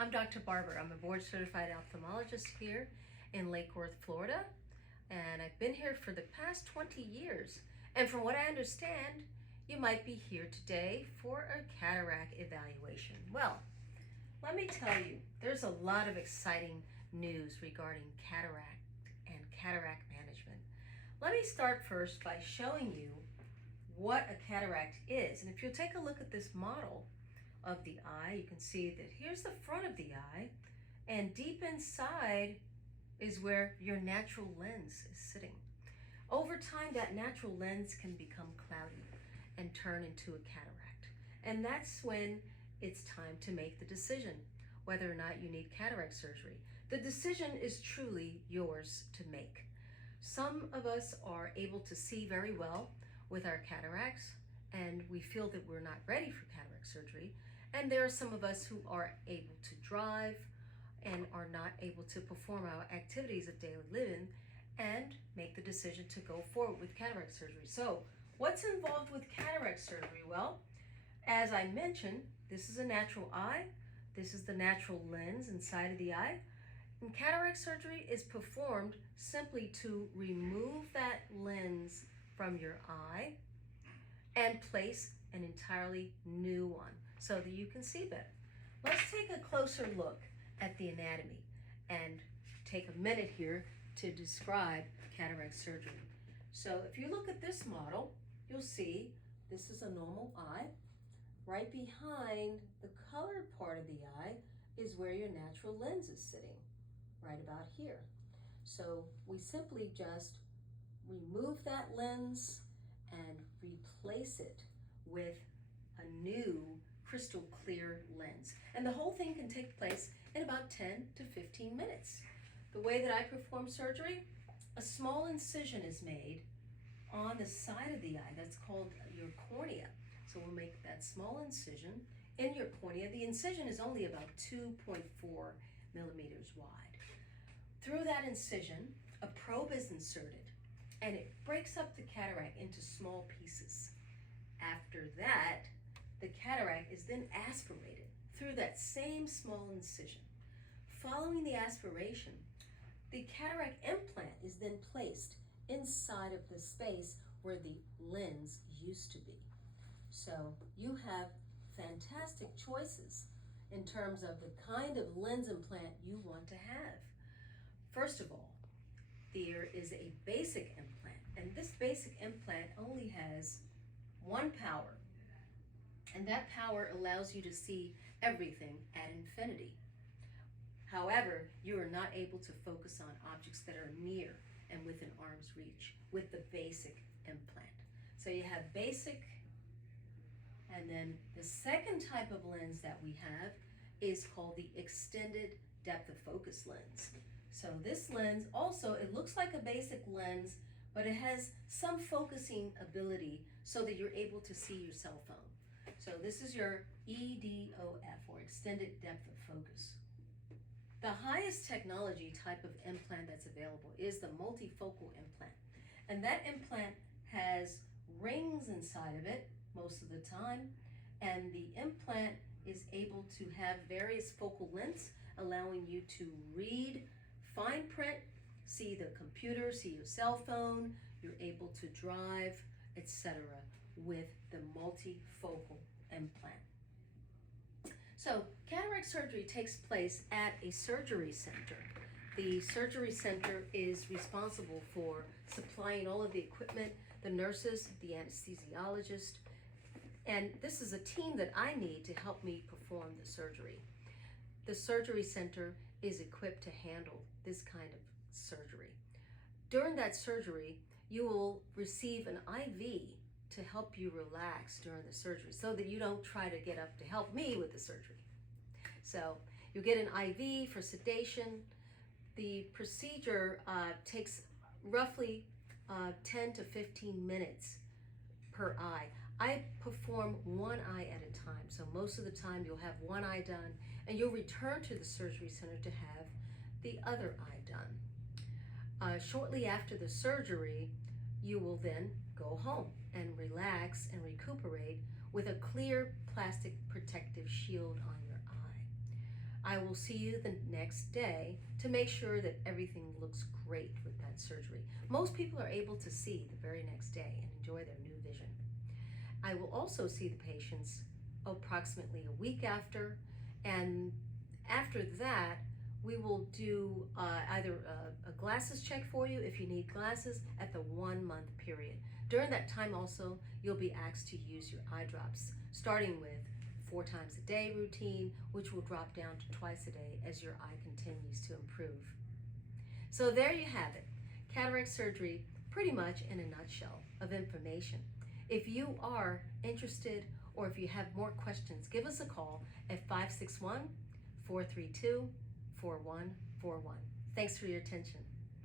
I'm Dr. Barbour. I'm a board certified ophthalmologist here in Lake Worth, Florida, and I've been here for the past 20 years. And from what I understand, you might be here today for a cataract evaluation. Well, let me tell you, there's a lot of exciting news regarding cataract and cataract management. Let me start first by showing you what a cataract is. And if you'll take a look at this model of the eye, you can see that here's the front of the eye, and deep inside is where your natural lens is sitting. Over time, that natural lens can become cloudy and turn into a cataract. And that's when it's time to make the decision whether or not you need cataract surgery. The decision is truly yours to make. Some of us are able to see very well with our cataracts, and we feel that we're not ready for cataract surgery. And there are some of us who are able to drive and are not able to perform our activities of daily living and make the decision to go forward with cataract surgery. So what's involved with cataract surgery? Well, as I mentioned, this is a natural eye. This is the natural lens inside of the eye. And cataract surgery is performed simply to remove that lens from your eye and place an entirely new one so that you can see better. Let's take a closer look at the anatomy and take a minute here to describe cataract surgery. So if you look at this model, you'll see this is a normal eye. Right behind the colored part of the eye is where your natural lens is sitting, right about here. So we simply just remove that lens and replace it with a new crystal clear lens. And the whole thing can take place in about 10 to 15 minutes. The way that I perform surgery, a small incision is made on the side of the eye. That's called your cornea. So we'll make that small incision in your cornea. The incision is only about 2.4 millimeters wide. Through that incision, a probe is inserted, and it breaks up the cataract into small pieces. After that, the cataract is then aspirated through that same small incision. Following the aspiration, the cataract implant is then placed inside of the space where the lens used to be. So you have fantastic choices in terms of the kind of lens implant you want to have. First of all, there is a basic implant, and this basic implant only has one power, and that power allows you to see everything at infinity. However, you are not able to focus on objects that are near and within arm's reach with the basic implant. So you have basic, and then the second type of lens that we have is called the extended depth of focus lens. So this lens also, it looks like a basic lens, but it has some focusing ability so that you're able to see your cell phone. So this is your EDOF, or extended depth of focus. The highest technology type of implant that's available is the multifocal implant. And that implant has rings inside of it most of the time, and the implant is able to have various focal lengths, allowing you to read fine print, see the computer, see your cell phone, you're able to drive, etc. with the multifocal implant. So cataract surgery takes place at a surgery center. The surgery center is responsible for supplying all of the equipment, the nurses, the anesthesiologist, and this is a team that I need to help me perform the surgery. The surgery center is equipped to handle this kind of surgery. During that surgery, you will receive an IV to help you relax during the surgery so that you don't try to get up to help me with the surgery. So you get an IV for sedation. The procedure takes roughly 10 to 15 minutes per eye. I perform one eye at a time, so most of the time you'll have one eye done and you'll return to the surgery center to have the other eye done. Shortly after the surgery, you will then go home and relax and recuperate with a clear plastic protective shield on your eye. I will see you the next day to make sure that everything looks great with that surgery. Most people are able to see the very next day and enjoy their new vision. I will also see the patients approximately a week after, and after that, we will do either a glasses check for you if you need glasses at the 1 month period. During that time also, you'll be asked to use your eye drops, starting with 4 times a day routine, which will drop down to twice a day as your eye continues to improve. So there you have it, cataract surgery, pretty much in a nutshell of information. If you are interested or if you have more questions, give us a call at 561-432-4141. Thanks for your attention.